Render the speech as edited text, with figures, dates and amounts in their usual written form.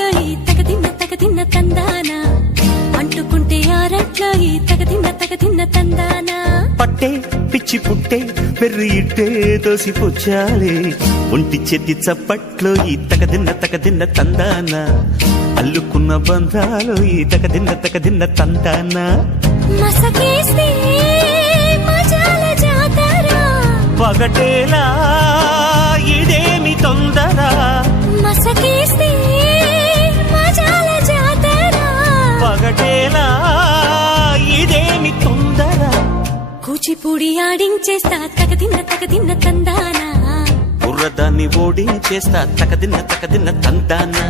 ఆరట్లో ఈ తగదిన్న తందానా అంటుకుంటే ఆరట్లో ఈ తగదిన్న తందానా పట్టే పిచ్చి పుట్టే వెర్రి ఇట్టే దోసి పుచ్చాలే ఒంటి చెట్టి చప్పట్లో ఈ తగదిన్న తందానా అల్లుకున్న బంధాలు ఈ తగదిన్న తందానా మసకేస్తే మజాల జాతర పగటేలా ఇదేమి తొందర మసకేస్తే మజాల జాతర పగటేలా ఇదేమి తొందర కూచిపూడి ఆడించేస్తా తగదిన్న తందానా బుర్రదాన్ని ఓడించేస్తా తగదిన్న తందానా